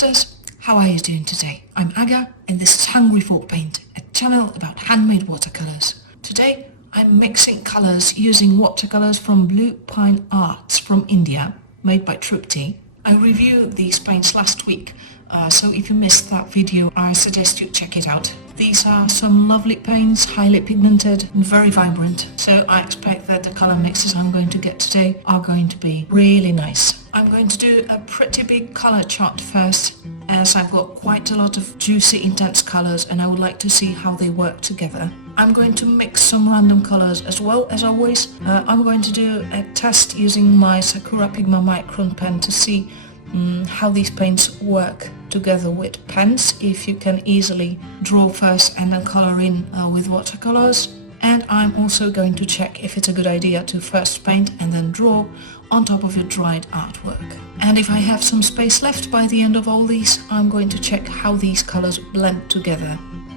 Masters, how are you doing today? I'm Aga and this is Hungry for Paint, a channel about handmade watercolors. Today I'm mixing colors using watercolors from Blue Pine Arts from India, made by Trupti. I reviewed these paints last week, so if you missed that video, I suggest you check it out. These are some lovely paints, highly pigmented and very vibrant, so I expect that the color mixes I'm going to get today are going to be really nice. I'm going to do a pretty big color chart first, as I've got quite a lot of juicy, intense colors and I would like to see how they work together. I'm going to mix some random colors as well, as always. I'm going to do a test using my Sakura Pigma Micron pen to see how these paints work together with pens, if you can easily draw first and then color in with watercolors. And I'm also going to check if it's a good idea to first paint and then draw on top of your dried artwork. And if I have some space left by the end of all these, I'm going to check how these colors blend together.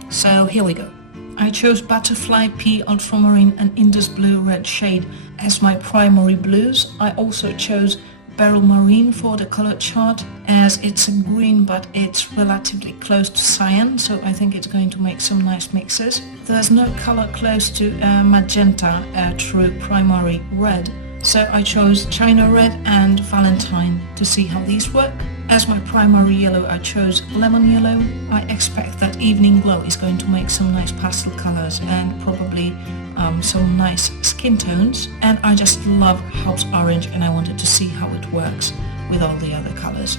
So here we go. I chose Butterfly Pea Ultramarine and Indus Blue Red shade as my primary blues. I also chose Beryl Marine for the color chart, as it's a green but it's relatively close to cyan, so I think it's going to make some nice mixes. There's no color close to magenta, a true primary red, so I chose China Red and Valentine to see how these work. As my primary yellow, I chose Lemon Yellow. I expect that Evening Glow is going to make some nice pastel colors and probably some nice skin tones. And I just love House Orange and I wanted to see how it works with all the other colors.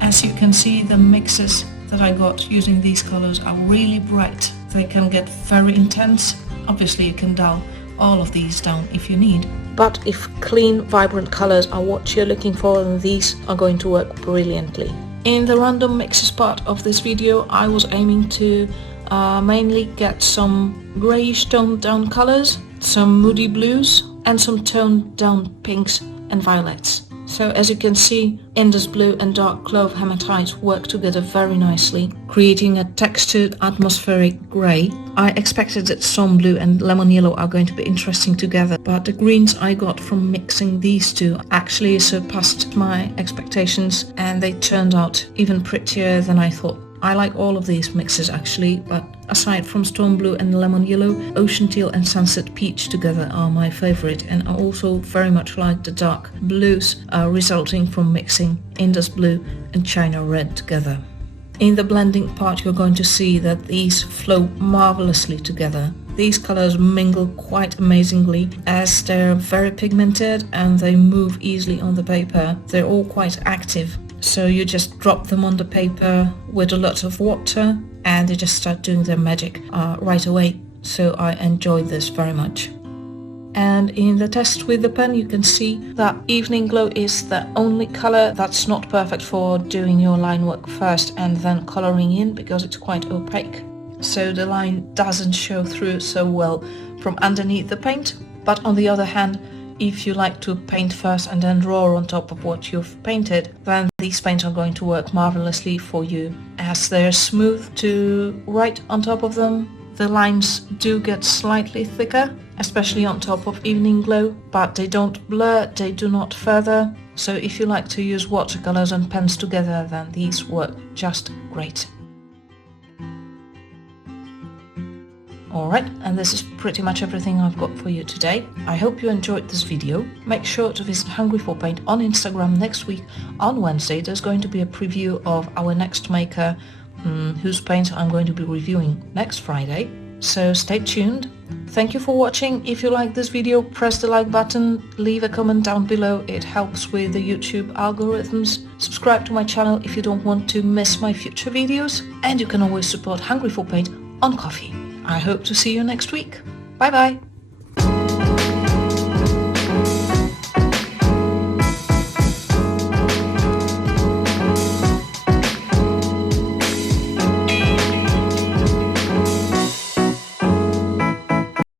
As you can see, the mixes that I got using these colors are really bright. They can get very intense. Obviously you can dial all of these down if you need. But if clean, vibrant colors are what you're looking for, then these are going to work brilliantly. In the random mixes part of this video, I was aiming to mainly get some grayish toned down colors, some moody blues and some toned down pinks and violets. So as you can see, Indus Blue and Dark Clove Hematite work together very nicely, creating a textured atmospheric grey. I expected that Some Blue and Lemon Yellow are going to be interesting together, but the greens I got from mixing these two actually surpassed my expectations and they turned out even prettier than I thought. I like all of these mixes actually, but aside from Storm Blue and Lemon Yellow, Ocean Teal and Sunset Peach together are my favorite, and I also very much like the dark blues resulting from mixing Indus Blue and China Red together. In the blending part, you're going to see that these flow marvelously together. These colors mingle quite amazingly as they're very pigmented and they move easily on the paper. They're all quite active. So you just drop them on the paper with a lot of water and they just start doing their magic right away. So I enjoyed this very much. And in the test with the pen, you can see that Evening Glow is the only color that's not perfect for doing your line work first and then coloring in, because it's quite opaque. So the line doesn't show through so well from underneath the paint. But on the other hand, if you like to paint first and then draw on top of what you've painted, then these paints are going to work marvelously for you, as they're smooth to write on top of them. The lines do get slightly thicker, especially on top of Evening Glow, but they don't blur, they do not feather. So if you like to use watercolors and pens together, then these work just great. Alright, and this is pretty much everything I've got for you today. I hope you enjoyed this video. Make sure to visit Hungry for Paint on Instagram next week. On Wednesday there's going to be a preview of our next maker, whose paint I'm going to be reviewing next Friday. So stay tuned. Thank you for watching. If you like this video, press the like button, leave a comment down below, it helps with the YouTube algorithms. Subscribe to my channel if you don't want to miss my future videos, and you can always support Hungry for Paint on Ko-fi. I hope to see you next week. Bye bye!